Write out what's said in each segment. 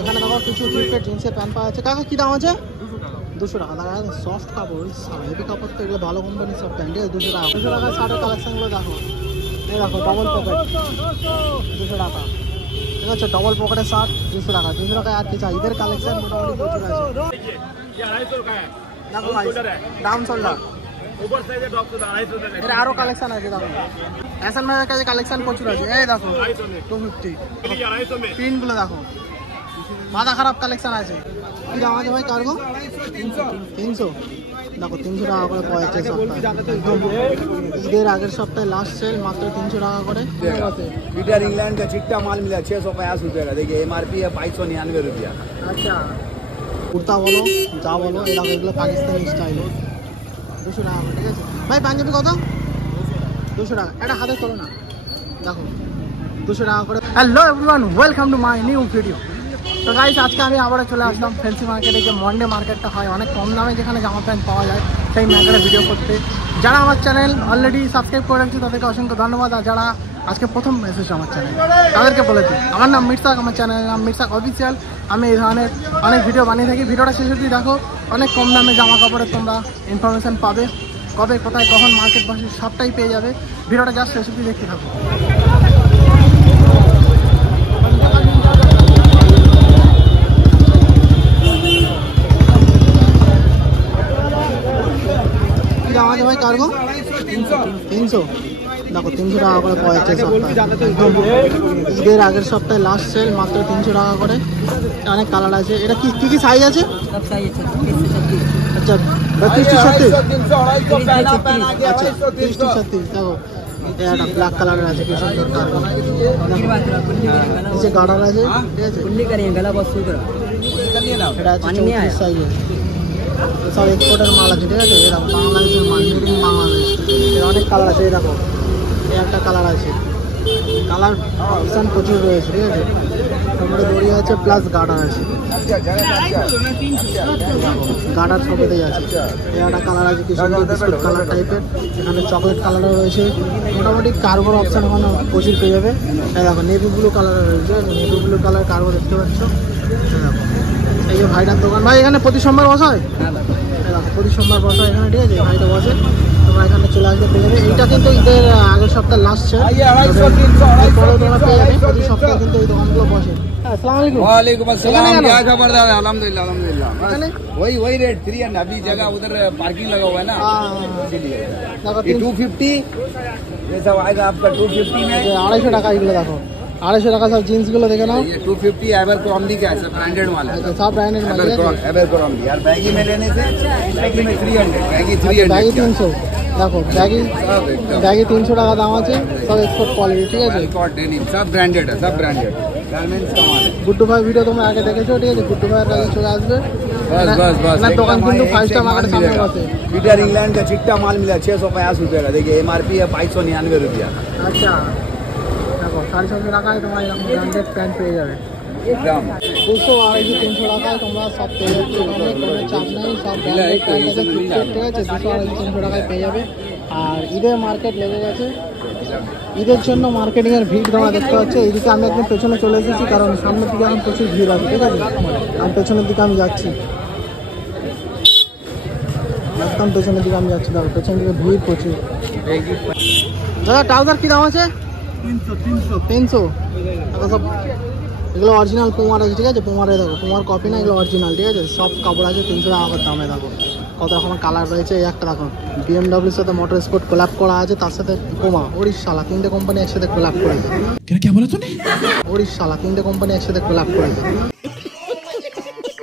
এখানে দেখো কিছু ফ্লিপের জিন্সের প্যান্ট পাওয়া যাচ্ছে। কাকা কি দাম আছে? 200 টাকা। দাদা সফট কাপড়, হেভি কাপড় তো, এগুলো ভালো কোম্পানির সব প্যান্ট, 200 টাকা। 200 টাকা শার্টের কালেকশনগুলো দেখো, এই দেখো ডবল পকেট 200 টাকা, ঠিক আছে। ডবল পকেটের শার্ট 200 টাকা। 200 টাকায় আর কি চাই, ঈদের কালেকশন মোটামুটি প্রচুর আছে। দেখো ভাই ডাউন শোল্ডার, এর আরো কালেকশন আছে। দেখো এসএন ভাইয়ের কাছে কালেকশন প্রচুর আছে। এই দেখো 250 প্রিন্টগুলো দেখো, মাথা খারাপ কালেকশন আছে। কি দাম আছে ভাই কার্গো? 300। দেখো 300 টাকা করে পাওয়া যাচ্ছে সপ্তাহে, ঈদের আগের সপ্তাহে লাস্ট সেল, মাত্র 300 টাকা করে। पीटर इंग्लैंड का चिट्टा माल मिला 650 रुपये का, देखिए MRP है 2299 रुपया। আচ্ছা কুর্তা বলো যা বলো, এরকম এগুলো পাকিস্তানি স্টাইল 200 টাকা, ঠিক আছে ভাই। পাঞ্জাবি কত? 200 টাকা। একটা হাতে তোলো না, দেখো 200 টাকা করে। Hello everyone, welcome to my new video. তো গাইস আজকে আমি আবার চলে আসলাম ফ্যান্সি মার্কেটে, যে মন্ডে মার্কেটটা হয় অনেক কম দামে, যেখানে জামা প্যান্ট পাওয়া যায়, সেই মার্কেটে ভিডিও করতে। যারা আমার চ্যানেল অলরেডি সাবস্ক্রাইব করে রাখছে তাদেরকে অসংখ্য ধন্যবাদ, আর যারা আজকে প্রথম এসেছে আমার চ্যানেল তাদেরকে বলে দিই, আমার নাম মির্সাক, আমার চ্যানেলের নাম মির্সাক অফিসিয়াল। আমি এই ধরনের অনেক ভিডিও বানিয়ে থাকি। ভিডিওটা শেষ অবধি দেখো, অনেক কম দামে জামা কাপড়ের তোমরা ইনফরমেশান পাবে, কবে কোথায় কখন মার্কেট বসে সবটাই পেয়ে যাবে। ভিডিওটা জাস্ট শেষ অবধি দেখতে থাকো। কি দাম আছে ভাই কার্গো? 300। দেখো 300 টাকা করে পাওয়া যাচ্ছে সপ্তাহে, ঈদের আগের সপ্তাহে লাস্ট সেল, মাত্র 300 টাকা করে। অনেক কালার আছে। এটা কি কি সাইজ আছে? আচ্ছা 32-36। আচ্ছা 32-36। দেখো এটা ব্ল্যাক কালারের আছে, কি সুন্দর কার্গো। নিচে গার্ডার আছে, ঠিক আছে। এটা আছে 34 সাইজের, সব এক্সপোর্টের মাল আছে, ঠিক আছে। এরকম বাংলাদেশের মাল, মেড ইন বাংলাদেশ। এর অনেক কালার আছে। এই দেখো এই একটা কালার আছে, কালার অপশান প্রচুর রয়েছে, ঠিক আছে। তারপরে দড়ি আছে প্লাস গার্ডার আছে, গার্ডার সবেতেই আছে। এই একটা কালার আছে, কি সুন্দর বিস্কুট কালার টাইপের, এখানে চকলেট কালারও রয়েছে। মোটামুটি কার্গোর অপশান ওখানে প্রচুর পেয়ে যাবে। এই দেখো নেভি ব্লু কালারের রয়েছে, নেভি ব্লু কালার কার্গো দেখতে পাচ্ছ। এই দেখো এই যে ভাইটার দোকান। ভাই এখানে প্রতি সোমবার বসা হয়? প্রতি সোমবার বসা এখানে, ঠিক আছে। ভাইটা বসে, তোমরা এখানে চলে আসবে পেয়ে যাবে। এইটা কিন্তু ঈদের আগের সপ্তাহে লাস্ট সেল, পরেও তোমরা পেয়ে যাবে। প্রতি সপ্তাহে কিন্তু এই দোকানগুলো বসে। अस्सलाम वालेकुम। वालेकुम अस्सलाम। क्या खबरदार? अल्हम्दुलिल्लाह अल्हम्दुलिल्लाह। वही रेट 300। अभी जगह उधर पार्किंग लगा हुआ है ना, इसीलिए ये 250 ये सब आएगा आपका 250 में। 250 টাকা এগুলো দেখো, 250 টাকা সব জিন্স গুলো দেখে নাও। ये 250 एबरक्रॉम्बी का है, सब ब्रांडेड माल है। अच्छा सब ब्रांडेड माल है। एबरक्रॉम्बी यार, बैगी में लेने से बैगी में 300, बैगी 300, बैगी 300। দেখো ব্যাগি 300 টাকা দাম আছে, সব এক্সপোর্ট কোয়ালিটি, ঠিক আছে। रिकॉर्ड डेनिम सब ब्रांडेड है, सब ब्रांडेड गारमेंट्स का माल है। गुड्डू भाई ভিডিও তোমরা আগে দেখেছো, ঠিক আছে। গুড্ডু ভাইয়ের কাছে চলে আসবে। बस না দোকান কিন্তু 5 স্টার মার্কেটের সামনে বসে। पीटर इंग्लैंड का चिट्टा माल मिला 650 रुपये का, देखिए MRP है 2299 रुपया। আচ্ছা দেখো 650 টাকায় তোমরা এরকম ব্র্যান্ডেড প্যান্ট পেয়ে যাবে, एकदम 200, 250, 300 টাকায় তোমরা সব পেয়ে যাচ্ছ। এখানে কোনো চাপ নেই, সব ব্র্যান্ডেড প্যান্ট আছে, ঠিক আছে। 200, 250, 300 টাকায় পেয়ে যাবে। আর ঈদের মার্কেট লেগে গেছে, ঈদের জন্য মার্কেটিং এর ভিড় তোমরা দেখতে পাচ্ছ। এইদিকে আমি একদম পেছনে চলে এসেছি, কারণ সামনের দিকে এখন প্রচুর ভিড় আছে, ঠিক আছে। আমি পেছনের দিকে আমি যাচ্ছি, একদম পেছনের দিকে আমি যাচ্ছি। দেখো পেছনের দিকে ভিড় প্রচুর। দাদা ট্রাউজার কি দাম আছে? 300। দেখো সব এগুলো অরিজিনাল পুমার আছে, ঠিক আছে। পুমারে দেখো, পুমার কপি না, এগুলো অরিজিনাল, ঠিক আছে। সব কাপড় আছে 300 টাকা করে দামে। দেখো কত রকমের কালার রয়েছে। এই একটা দেখো BMW সাথে মোটর স্পোর্ট কোলাপ করা আছে, তার সাথে পুমা, ওড়িশালা, 3টে কোম্পানি একসাথে কোলাপ করেছে। ওড়িশালা 3টে কোম্পানি একসাথে কোলাপ করেছে।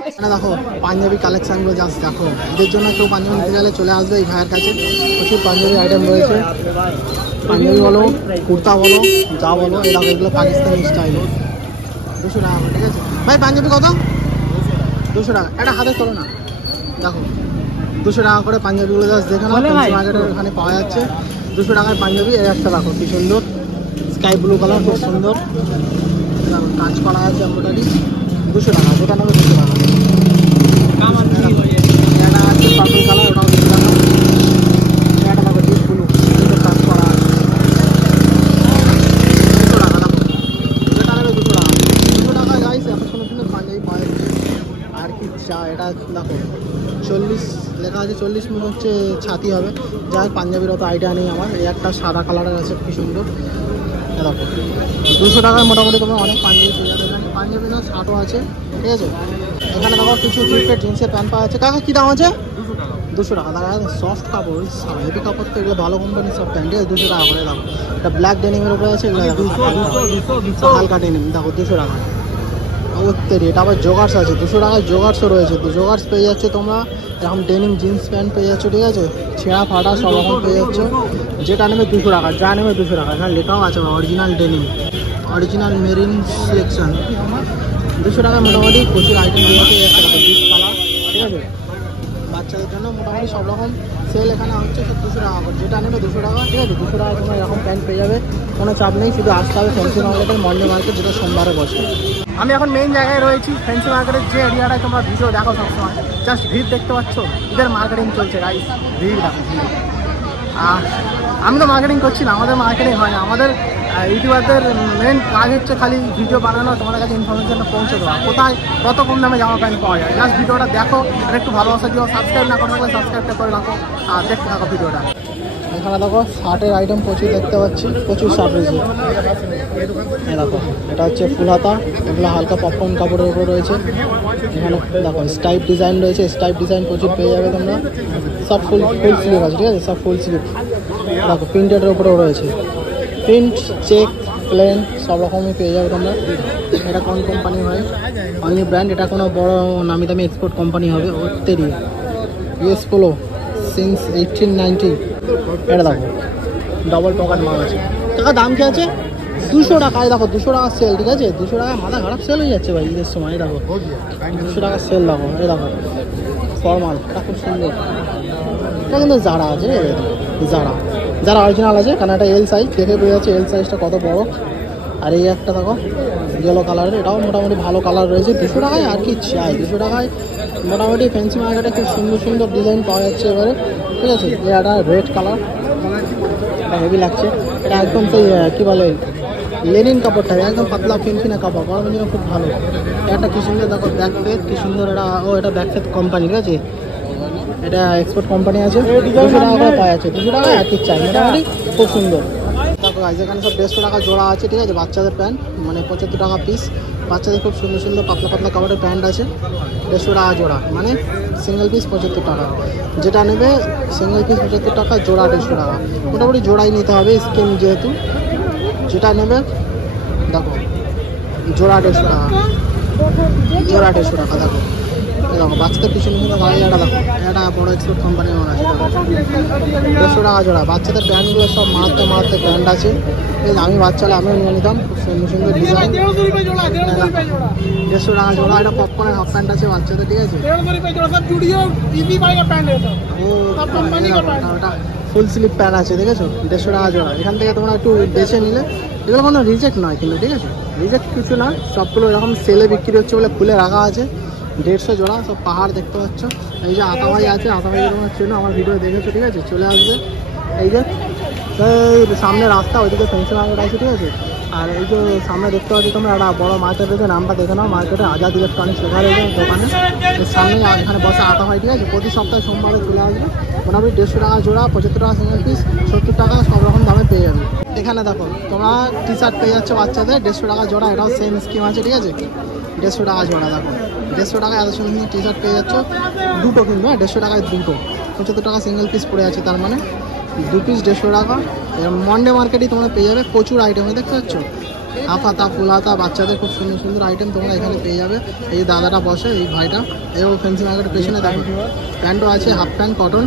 এখানে দেখো পাঞ্জাবি কালেকশানগুলো জাস্ট দেখো। এদের জন্য কেউ পাঞ্জাবি নিতে গেলে চলে আসবে এই ভাইয়ের কাছে, প্রচুর পাঞ্জাবি আইটেম রয়েছে। পাঞ্জাবি বলো, কুর্তা বলো, যা বলো, এরকম এগুলো পাকিস্তানি স্টাইল 200 টাকা, ঠিক আছে ভাই। পাঞ্জাবি কত? 200 টাকা। একটা হাতে তোলো না, দেখো 200 টাকা করে পাঞ্জাবিগুলো জাস্ট দেখে নাও। মার্কেটের ওখানে পাওয়া যাচ্ছে 200 টাকায় পাঞ্জাবি। এই একটা দেখো কি সুন্দর স্কাই ব্লু কালার, খুব সুন্দর কাজ করা আছে এমব্রয়ডারি, 200 টাকা। যেটা নেবে 200 টাকা। এটা আছে পার্পল কালার, ওটাও 200 টাকা। এটা দেখো ডিপ ব্লু, সুন্দর কাজ করা আছে, 200 টাকা। দেখো যেটা নেবে 200 টাকা। 200 টাকা গাইস এত সুন্দর সুন্দর পাঞ্জাবি পাওয়া যা এটা দেখো 40 লেখা আছে, 40 মনে হচ্ছে ছাতি হবে। যাই পাঞ্জাবির অত আইডিয়া নেই আমার। এই একটা সাদা কালারের আছে, কি সুন্দর। দেখো 200 টাকায় মোটামুটি তোমরা অনেক পাঞ্জাবি পেয়ে যাবে। এখানে পাঞ্জাবি না শার্টও আছে, ঠিক আছে। এখানে দেখো কিছু প্রিন্টেড জিন্সের প্যান্ট পাওয়া আছে। কাকা কী দাম আছে? 200 টাকা। দেখা সফট কাপড়, হেভি কাপড়, তো এগুলো ভালো কোম্পানির সব প্যান্ট, ঠিক আছে। 200 টাকা করে দাম। এটা ব্ল্যাক ডেনিমের উপরে আছে, এগুলো হালকা ডেনিম, দেখো 200 টাকা। ওত্তেরি এটা আবার জগার্স আছে, 200 টাকায় জগার্সও রয়েছে। তো জগার্স পেয়ে যাচ্ছে তোমরা, এরকম ডেনিম জিন্স প্যান্ট পেয়ে যাচ্ছ, ঠিক আছে। ছেঁড়া ফাটা সব রকম পেয়ে যাচ্ছ। যেটা নেবে 200 টাকা, যা নেবে 200 টাকা। এখানে লেখাও আছে original denim, original marine selection. 200 টাকায় মোটামুটি প্রচুর আইটেম পেয়ে যাচ্ছে। একটা দেখো ডিপ কালার, ঠিক আছে। বাচ্চাদের জন্য মোটামুটি সব রকম সেল এখানে হচ্ছে, সব 200 টাকা করে। যেটা নেবে 200 টাকা, ঠিক আছে। 200 টাকা তোমরা এরকম প্যান্ট পেয়ে যাবে, কোনো চাপ নেই। শুধু আসতে হবে ফ্যান্সি মার্কেটের মন্ডে মার্কেট, যেটা সোমবারে বসে। আমি এখন মেইন জায়গায় রয়েছি, ফ্যান্সি মার্কেটের যে এরিয়াটায় তোমরা ভিডিও দেখো সবসময়। জাস্ট ভিড় দেখতে পাচ্ছ, ঈদের মার্কেটিং চলছে গাইস, ভিড় দেখো ভিড়। আর আমি তো মার্কেটিং করছি না, আমাদের মার্কেটিং হয় না। আমাদের ইউটিউবারদের মেন কাজ হচ্ছে খালি ভিডিও বানানো, তোমাদের কাছে ইনফরমেশনটা পৌঁছে দেওয়া, কোথায় কত কম দামে জামা প্যান্ট পাওয়া যায়। জাস্ট ভিডিওটা দেখো, আর একটু ভালোবাসা দিও। সাবস্ক্রাইব না করে থাকলে সাবস্ক্রাইবটা করে রাখো আর দেখতে থাকো ভিডিওটা। এখানে দেখো শার্টের আইটেম প্রচুর দেখতে পাচ্ছি, প্রচুর শার্ট রয়েছে। দেখো এটা হচ্ছে ফুল হাতা, এগুলো হালকা পপকর্ন কাপড়ের উপর রয়েছে। এখানে দেখো স্টাইপ ডিজাইন রয়েছে, স্টাইপ ডিজাইন প্রচুর পেয়ে যাবে তোমরা। সব ফুল স্লিভ আছে, ঠিক আছে, সব ফুল স্লিভ। দেখো প্রিন্টেডের উপরেও রয়েছে, প্রিন্ট, চেক, প্লেন সব রকমই পেয়ে যাবে তোমরা। এটা কোন কোম্পানি হয়? Only brand. এটা কোনো বড় নামি দামি এক্সপোর্ট কোম্পানি হবে। ওত্তেরি ইউএস পোলো সিন্স 1890। এটা দেখো ডবল পকেট মাল আছে। টাকা দাম কি আছে? 200 টাকায়। দেখো 200 টাকার সেল, ঠিক আছে। 200 টাকায় মাথা খারাপ সেল হয়ে যাচ্ছে ভাই ঈদের সময়। দেখো 200 টাকার সেল, দেখো এই দেখো ফরমাল, এটা খুব সুন্দর। এটা কিন্তু যারা আছে, যারা অরিজিনাল আছে, কারণ এটা এল সাইজ, দেখে বোঝা যাচ্ছে এল সাইজটা কত বড়। আর এই একটা দেখো ইয়েলো কালারের, এটাও মোটামুটি ভালো কালার রয়েছে। 200 টাকায় আর কি চাই? 200 টাকায় মোটামুটি ফ্যান্সি মার্কেটে খুব সুন্দর সুন্দর ডিজাইন পাওয়া যাচ্ছে এবারে, ঠিক আছে। এটা রেড কালার, এটা হেভি লাগছে। এটা একদম সেই কী বলে লেনিন কাপড়টা, একদম পাতলা ফিনফিনা কাপড়, গরমের জন্য খুব ভালো। একটা কি সুন্দর দেখো ব্যাক ফেথ, কি সুন্দর। এটা এটা ব্যাক ফেথ কোম্পানি, ঠিক আছে। এটা এক্সপোর্ট কোম্পানি আছে। 200 টাকা করে পাওয়া যাচ্ছে। 200 টাকায় আর কি চাই? মোটামুটি খুব সুন্দর। তারপর এখানে সব 150 টাকা জোড়া আছে, ঠিক আছে। বাচ্চাদের প্যান্ট মানে 75 টাকা পিস। বাচ্চাদের খুব সুন্দর সুন্দর পাতলা পাতলা কাপড়ের প্যান্ট আছে, 150 টাকা জোড়া, মানে সিঙ্গেল পিস 75 টাকা। যেটা নেবে সিঙ্গেল পিস 75 টাকা, জোড়া 150 টাকা। মোটামুটি জোড়াই নিতে হবে স্কিন যেহেতু। যেটা নেবে দেখো জোড়া 150 টাকা, জোড়া 150 টাকা। দেখো দেখো বাচ্চাদের পিছনে কিন্তু গাড়ি, এটা দেখো এটা বড় এক্সপোর্ট কোম্পানি আমার আছে। 150 টাকা জোড়া। বাচ্চাদের প্যান্টগুলো সব মারতে মারতে প্যান্ট আছে। আমি বাচ্চারা আমিও নিয়ে নিতাম, খুব সুন্দর সুন্দর ডিজাইন। 150 টাকা জোড়া। এটা পপকর্নের হাফ প্যান্ট আছে বাচ্চাদের, ঠিক আছে। ওটা ফুল স্লিভ প্যান্ট আছে, দেখেছো, 150 টাকা জোড়া। এখান থেকে তোমরা একটু বেছে নিলে, এগুলো কোনো রিজেক্ট নয় কিন্তু, ঠিক আছে। রিজেক্ট কিছু না, সবগুলো এরকম সেলে বিক্রি হচ্ছে বলে খুলে রাখা আছে। 150 জোড়া। সব পাহাড় দেখতে পাচ্ছ। এই যে আতাভাই আছে, আতাভাই তোমরা চেনো, আমার ভিডিও দেখেছো, ঠিক আছে। চলে আসবে এই যে সামনে রাস্তা, ওইদিকে ফ্যান্সি মার্কেট আছে, ঠিক আছে। আর এই যে সামনে দেখতে পাচ্ছি তোমরা একটা বড় মার্কেট রয়েছে, নামটা দেখে নাও। মার্কেটে আজাদ ইলেকট্রনিক্স লেখা রয়েছে দোকানে। এর সামনে এখানে বসে আতাভাই, ঠিক আছে। প্রতি সপ্তাহে সোমবারে চলে আসবে। মোটামুটি 150 টাকা জোড়া, 75 টাকা সিঙ্গেল পিস, 70 টাকা সব রকম দামে পেয়ে যাবে। এখানে দেখো তোমরা টি শার্ট পেয়ে যাচ্ছে বাচ্চাদের 150 টাকা জোড়া। এটাও সেম স্কিম আছে, ঠিক আছে। 150 টাকা জোড়া। দেখো 150 টাকায় এত সুন্দর টি শার্ট পেয়ে যাচ্ছ, দুটো কিন্তু, 150 টাকায় দুটো। 75 টাকা সিঙ্গেল পিস পড়ে আছে, তার মানে 2 পিস 150 টাকা। মন্ডে মার্কেটই তোমরা পেয়ে যাবে প্রচুর আইটেম, দেখতে পাচ্ছ। হাফ হাতা, ফুল হাতা, বাচ্চাদের খুব সুন্দর সুন্দর আইটেম তোমরা এখানে পেয়ে যাবে। এই দাদাটা বসে, এই ভাইটা, এই ফ্যান্সি মার্কেটের পেছনে দেখো প্যান্টও আছে, হাফ প্যান্ট কটন,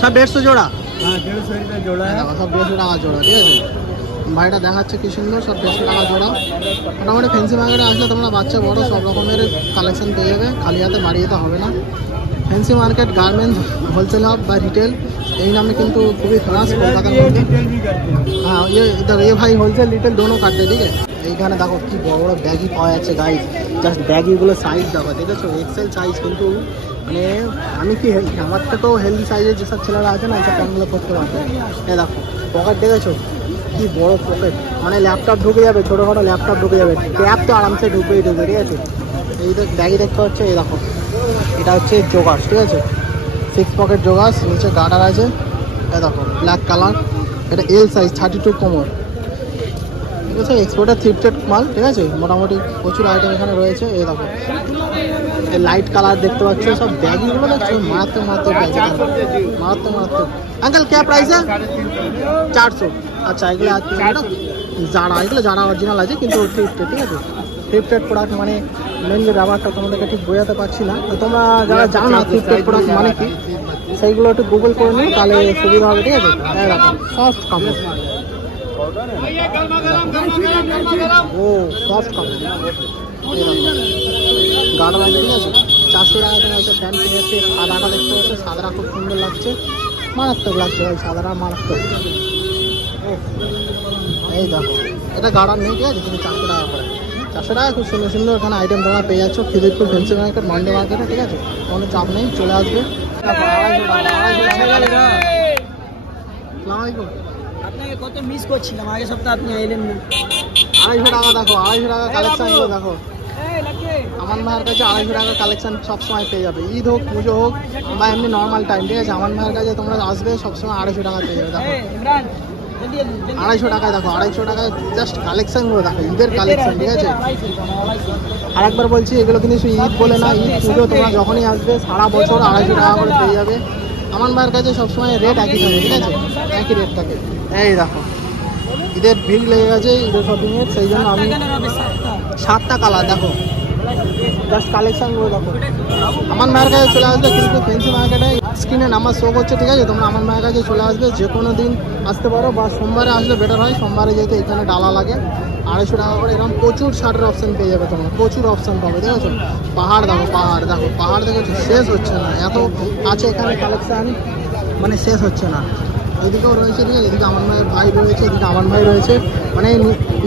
সব 150 জোড়া। হ্যাঁ 150 জোড়া, সব 150 টাকা জোড়া, ঠিক আছে। ভাইটা দেখাচ্ছে কি সুন্দর, সব 150 টাকা জোড়া। মোটামুটি ফ্যান্সি মার্কেটে আসলে তোমরা বাচ্চা বড় সব রকমের কালেকশন পেয়ে যাবে, খালি হাতে বাড়ি যেতে হবে না। Fancy market garments wholesale hub বা রিটেল, এই নামে কিন্তু খুবই ফেমাস কলকাতার মধ্যে। হ্যাঁ ये भाई होलसेल रिटेल दोनों करते हैं, ठीक है। এইখানে দেখো কি বড় বড় ব্যাগি পাওয়া যাচ্ছে গাইস। জাস্ট ব্যাগিগুলো সাইজ দেখো, দেখেছো, এক্সেল সাইজ। কিন্তু মানে আমি কি আমার থেকেও হেলদি সাইজের যেসব ছেলেরা আছে না, এইসব প্যান্টগুলো করতে পারবে। এই দেখো পকেট, দেখেছো কি বড় পকেট, মানে ল্যাপটপ ঢুকে যাবে, ছোটোখাটো ল্যাপটপ ঢুকে যাবে। ক্যাপ তো আরামসে ঢুকবেই, ঠিক আছে। এই ব্যাগি দেখতে হচ্ছে, এই দেখো এটা হচ্ছে জোগাস, ঠিক আছে, 6 পকেট জোগাস, নিচে গার্ডার আছে, এটা দেখো ব্ল্যাক কালার, এটা এল সাইজ 32 কোমর, ঠিক আছে, এক্সপোর্টের থ্রিফটেড মাল, ঠিক আছে, মোটামুটি প্রচুর আইটেম এখানে রয়েছে। এই দেখো এই লাইট কালার দেখতে পাচ্ছ, সব ব্যাগগুলো দেখছো মারাত্মক মারাত্মক ব্যাগ, মারাত্মক মারাত্মক। আঙ্কেল क्या प्राइस है? 400। আচ্ছা এগুলো যারা, এগুলো যারা অরিজিনাল আছে কিন্তু থ্রিফটেড, ঠিক আছে, থ্রিফটেড প্রোডাক্ট মানে মেন যে ব্যাপারটা তোমাদেরকে ঠিক বোঝাতে পারছি না, তো তোমরা যারা জানো না থ্রিফটেড প্রোডাক্ট মানে কি সেইগুলো একটু গুগল করে নিও, তাহলে সুবিধা হবে, ঠিক আছে। সফট কাপড়, ও সফট কাপড়, গার্ডার আছে, ঠিক আছে, 400 টাকা তোমার হচ্ছে প্যান্ট পেয়েছে। সাদাটা দেখতে পাচ্ছ, সাদাটা খুব সুন্দর লাগছে, মারাত্মক লাগছে ভাই, সাদাটা মারাত্মক। এই দেখো এটা গার্ডার নেই, ঠিক আছে, কিন্তু 400 টাকা করে, 400 টাকা খুব সুন্দর সুন্দর এখানে আইটেম তোমরা পেয়ে যাচ্ছ খিদিরপুর ফেন্সি মার্কেট, মান্ডে মার্কেটে, ঠিক আছে, কোনো চাপ নেই, চলে আসবে। আপনাকে কত মিস করছিলাম, আগের সপ্তাহে আপনি এলেন না। 250 টাকা দেখো, 250 টাকা কালেকশানগুলো দেখো, আমান ভাইয়ের কাছে 250 টাকা কালেকশন সবসময় পেয়ে যাবে, ঈদ হোক পুজো হোক বা এমনি নর্মাল টাইম, ঠিক আছে, আমান ভাইয়ের কাছে তোমরা আসবে সবসময় 250 টাকা পেয়ে যাবে। দেখো 250 টাকায়, দেখো 250 টাকায় জাস্ট কালেকশনগুলো দেখো, ঈদের কালেকশন, ঠিক আছে। আর একবার বলছি এগুলো কিন্তু ঈদ বলে না, ঈদ পুজো তোমরা যখনই আসবে সারা বছর 250 টাকা করে পেয়ে যাবে। আমান ভাইয়ের কাছে সবসময় রেট একই থাকে, ঠিক আছে, একই রেট থাকে। এই দেখো ঈদের ভিড় লেগে গেছে ঈদের শপিংয়ের, সেই জন্য আমি 7টা কালার দেখো, জাস্ট কালেকশনগুলো দেখো। আমান ভাইয়ের কাছে চলে আসবে কিন্তু ফেন্সি মার্কেটে স্ক্রিনে নাম্বার শো করছে, ঠিক আছে, তোমরা আমান ভাইয়ের কাছে চলে আসবে, যে কোনো দিন আসতে পারো বা সোমবারে আসলে বেটার হয়, সোমবারে যেহেতু এখানে ডালা লাগে। 250 টাকা করে এরকম প্রচুর শার্টের অপশান পেয়ে যাবে তোমরা, প্রচুর অপশান পাবে, ঠিক আছে। পাহাড় দেখো, পাহাড় দেখো, পাহাড় দেখেছো শেষ হচ্ছে না, এত আছে এখানে কালেকশান, মানে শেষ হচ্ছে না। এদিকেও রয়েছে, ঠিক আছে, এদিকে আমান ভাইয়ের ভাই রয়েছে, এদিকে আমান ভাই রয়েছে, মানে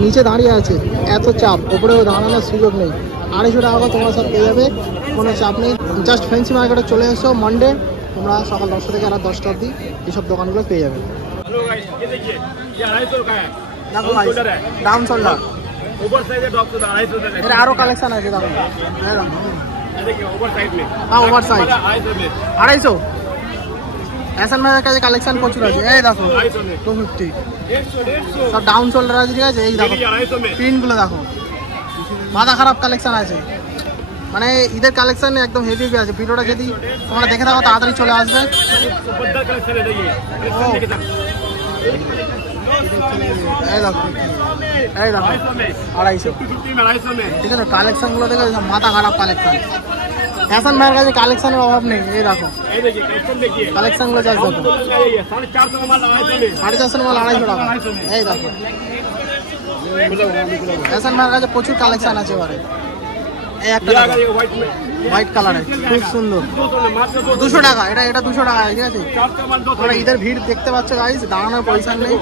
নিচে দাঁড়িয়ে আছে, এত চাপ, ওপরেও দাঁড়ানোর সুযোগ নেই। 250 টাকা করে তোমরা সব পেয়ে যাবে, কোনো চাপ নেই। জাস্ট ফেন্সি মার্কেটে চলে এসো মানডে, তোমরা সকাল 10টা থেকে রাত 10টা অবধি এইসব দোকানগুলো পেয়ে যাবে। দেখো ভাই ডাউন শোল্ডার, এটা আরও কালেকশন আছে, দেখো হ্যাঁ ওভার সাইজ 250। এসএন ভাইয়ের কাছে কালেকশন প্রচুর আছে, এই দেখো 250 সব ডাউন শোল্ডার আছে, ঠিক আছে। এই দেখো প্রিন্টগুলো দেখো, মাথা খারাপ কালেকশন আছে, মানে ঈদের কালেকশন একদম হেভি আছে। ভিডিওটা যদি তোমরা দেখে থাকো তাড়াতাড়ি চলে আসবে। এই দেখো, এই দেখো 250, ঠিক আছে, কালেকশনগুলো দেখে মাথা খারাপ কালেকশন। এসএন ভাইয়ের কাছে কালেকশনের অভাব নেই, এই দেখো কালেকশনগুলো চাষ দেখো, 450 মাল 250 টাকা। এই দেখো এসএন ভাইয়ের কাছে প্রচুর কালেকশন আছে এবারে। এই একটা হোয়াইট কালারের খুব সুন্দর, 200 টাকা, এটা 200 টাকা, ঠিক আছে। তোমরা ঈদের ভিড় দেখতে পাচ্ছ গাইস, দাঁড়ানোর পয়সা নেই।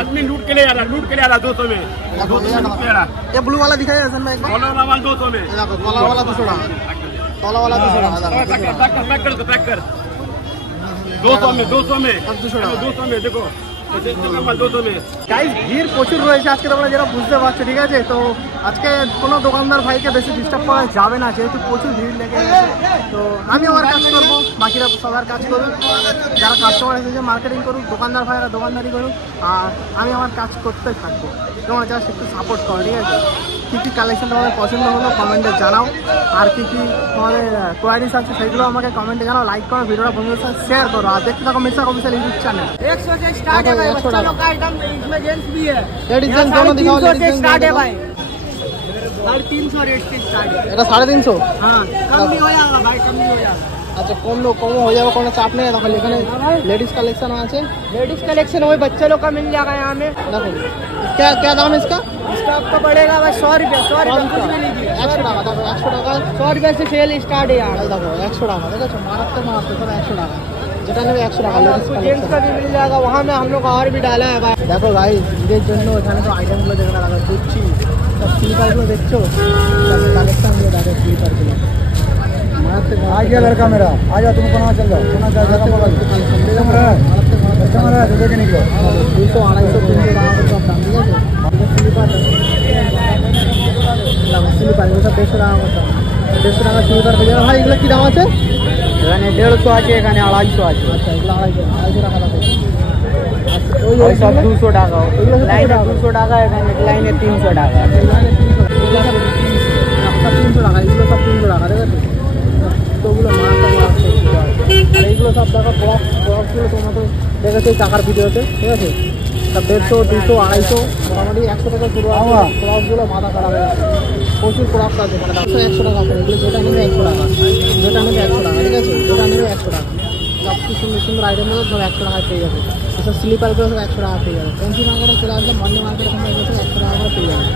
आदमी लूट के ले आ रहा, लूट के ले आ रहा 200 में। ये ब्लू वाला दिखाई है एक बार, कॉलर वाला 200 में। देखो कॉलर वाला 200 टाका, कॉलर वाला 200 टाका, पैक कर 200 में, 200 में, 200 টাকা, 200 में देखो 200 में। গাইস ভিড় প্রচুর রয়েছে আজকে, তোমরা যেটা বুঝতে পারছো, ঠিক আছে। তো আজকে কোনো দোকানদার ভাইকে বেশি ডিস্টার্ব করা যাবে না, যেহেতু প্রচুর ভিড় লেগে গেছে। তো আমি আমার কাজ করবো, বাকিরা সবার কাজ করুক, যারা কাস্টমার এসেছে মার্কেটিং করুক, দোকানদার ভাইরা দোকানদারি করুক, আর আমি আমার কাজ করতে থাকবো। তোমরা জাস্ট একটু সাপোর্ট করো, ঠিক আছে। কী কী কালেকশন তোমাদের পছন্দ হলো কমেন্টে জানাও, আর কী কী তোমাদের কোয়ারিজ আছে সেগুলো আমাকে কমেন্টে জানাও, লাইক করো, ভিডিওটা বন্ধুদের সাথে শেয়ার করো, আর দেখতে থাকো মিশা অফিসিয়াল ইউটিউব চ্যানেল। 100 से स्टार्ट है भाई, बच्चा लोग का आइटम, इसमें जेंट्स भी है। लेडीज जेंट्स दोनों दिखाओ, 350 से स्टार्ट है भाई, 350 रेट से स्टार्ट है। এটা 350। हाँ कम भी हो जाएगा भाई, कम भी हो जाएगा। আচ্ছা কমও হয়ে যাবে, কোনো চাপ নেই। দেখো এখানে লেডিস কালেকশন আছে, लेडीज कलेक्शन वही बच्चे लोग का मिल जाएगा यहाँ में। দেখো क्या क्या दाम है इसका? इसका आपको पड़ेगा भाई 100 रुपया, 100 रुपया कुछ भी लीजिए। 100 টাকা, দেখো 100 টাকা, 100 रुपये से सेल स्टार्ट है यहाँ। এই দেখো 100 টাকা, দেখেছো মারাত্মক মারাত্মক, সব 100 টাকা, যেটা নেবে 100 টাকা। आपको जेंट्स का भी मिल जाएगा, वहाँ में हम लोग और भी डाला है भाई। দেখো ভাই ঈদের জন্য এখানে তো আইটেমগুলো দেখে রাখা দিচ্ছি, সব স্লিপারগুলো দেখছো, কালেকশনগুলো দেখো স্লিপারগুলো মারাত্মক। आ गया लड़का मेरा, आ जा, तुम कहाँ चल जाओ, कहाँ जा जगह पकड़, कस्टमर है तो देखे निकलो। 200, 250, 300 টাকা করে সব দাম, ঠিক আছে। স্লিপার স্লিপার এগুলো সব 150 টাকা করে দাম। 150 টাকা চুড়িদার পেয়ে যাবে। ভাই এগুলো কি দাম আছে? এখানে 150 আছে, এখানে 250 আছে। আচ্ছা এগুলো 250 টাকা দাম। ওই সব 200 টাকা, লাইনে 200 টাকা, এখানে লাইনে 300 টাকা। লাইনে 300 টাকা, 300 টাকা, এগুলো সব 300 টাকা, ঠিক আছে? ওগুলো মাথা মারছে আর এইগুলো সব টাকা বক্সগুলো তোমরা তো দেখেছো টাকার ভিডিওতে, ঠিক আছে? সব 150, 200, 250, মোটামুটি 100 টাকা শুরু হবে। ক্রপগুলো মাথা খারাপ হয়ে যাচ্ছে, প্রচুর ক্রপ আছে, মানে 100 টাকা করে এগুলো, যেটা নেবে 100 টাকা, যেটা নেবে 100 টাকা, ঠিক আছে? যেটা নেবে 100 টাকা। সব কিছু সুন্দর সুন্দর আইটেমগুলো সব 100 টাকায় পেয়ে যাবে। এসব স্লিপারগুলো সব 100 টাকা পেয়ে যাবে। ফ্যান্সি মার্কেটে চলে আসলে মর্নিং মার্কেটে তোমরা এগুলো 100 টাকা করে পেয়ে যাবে।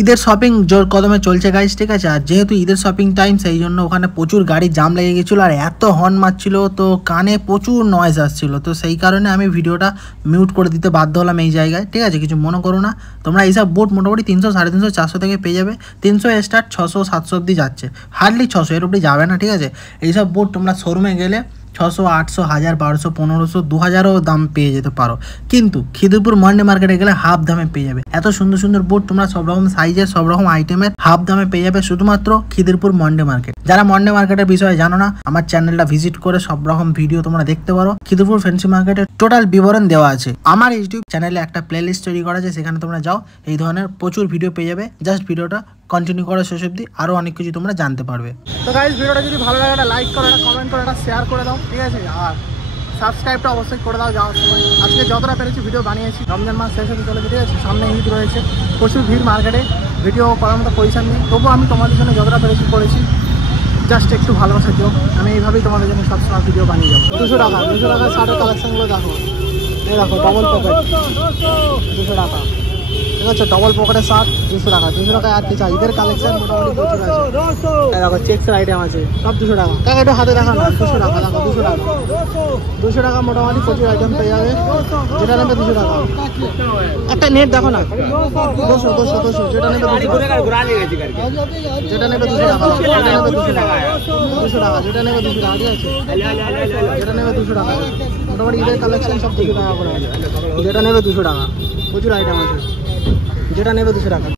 ঈদের শপিং জোর কদমে চলছে গাইস, ঠিক আছে? আর যেহেতু ঈদের শপিং টাইম, সেই জন্য ওখানে প্রচুর গাড়ি জাম লেগে গেছিলো আর এত হর্ন মারছিল, তো কানে প্রচুর নয়েজ আসছিল। তো সেই কারণে আমি ভিডিওটা মিউট করে দিতে বাধ্য হলাম এই জায়গায়, ঠিক আছে? কিছু মনে করো না। তোমরা এইসব বুট মোটামুটি 300, 350, 400 থেকে পেয়ে যাবে। 300 স্টার্ট, 600, 700 অব্দি যাচ্ছে, হার্ডলি 600 এর অব্দি যাবে না, ঠিক আছে? এইসব বুট তোমরা শোরুমে গেলে 600, 800, 1000, 1200, 1500, 2000ও দাম পেয়ে যেতে পারো। কিন্তু খিদিরপুর মন্ডি মার্কেটে গেলে হাফ দামে পেয়ে যাবে। এত সুন্দর সুন্দর বুট তোমরা সব রকম সাইজের, সব রকম আইটেমের হাফ দামে পেয়ে যাবে শুধুমাত্র খিদিরপুর মন্ডি মার্কেট। যারা মন্ডি মার্কেটের বিষয়ে জানো না, আমার চ্যানেলটা ভিজিট করে সব রকম ভিডিও তোমরা দেখতে পারো। খিদিরপুর ফ্যান্সি মার্কেটের টোটাল বিবরণ দেওয়া আছে। আমার ইউটিউব চ্যানেলে একটা প্লেলিস্ট তৈরি করা আছে, সেখানে তোমরা যাও, এই ধরনের প্রচুর ভিডিও পেয়ে যাবে। জাস্ট ভিডিওটা কন্টিনিউ করো শেষ অবধি, আরও অনেক কিছু তোমরা জানতে পারবে। তো গাইস, ভিডিওটা যদি ভালো লাগে একটা লাইক করো, একটা কমেন্ট করো, একটা শেয়ার করে দাও, ঠিক আছে? আর সাবস্ক্রাইবটা অবশ্যই করে দাও যাওয়ার সময়। আজকে যতটা পেরেছি ভিডিও বানিয়েছি, রমজান মাস শেষ হতে চলেছে, ঠিক আছে? সামনে ঈদ রয়েছে, প্রচুর ভিড় মার্কেটে, ভিডিও করার মতো পয়সা নেই, তবুও আমি তোমাদের জন্য যতটা পেরেছি করেছি। জাস্ট একটু ভালোবাসা দিও, আমি এইভাবেই তোমাদের জন্য সবসময় ভিডিও বানিয়ে যাবো। 200 টাকা, 200 টাকা শার্টের কালেকশনগুলো দেখো, এই দেখো ডবল পকেট 200 টাকা, ঠিক আছে? ডবল পকেটের শার্ট 200 টাকা। 200 টাকায় আর কি চাই? ঈদের কালেকশন মোটামুটি প্রচুর আছে। এই দেখো চেক্সের আইটেম আছে, সব 200 টাকা। কাকা একটু হাতে দেখা না, 200 টাকা, দেখো 200 টাকা, 200 টাকা মোটামুটি প্রচুর আইটেম পেয়ে যাবে। যেটা নেবে 200 টাকা। একটা নেট দেখো না, 200, 200, 200, যেটা নেবে 200 টাকা, যেটা নেবে 200 টাকা, যেটা নেবে 200 টাকা, 200 টাকা, যেটা নেবে 200 টাকা, ঠিক আছে? যেটা নেবে 200 টাকা, মোটামুটি ঈদের কালেকশন সব 200 টাকা করে আছে। যেটা নেবে 200 টাকা, প্রচুর আইটেম আছে, যেটা নেবে 200 টাকা।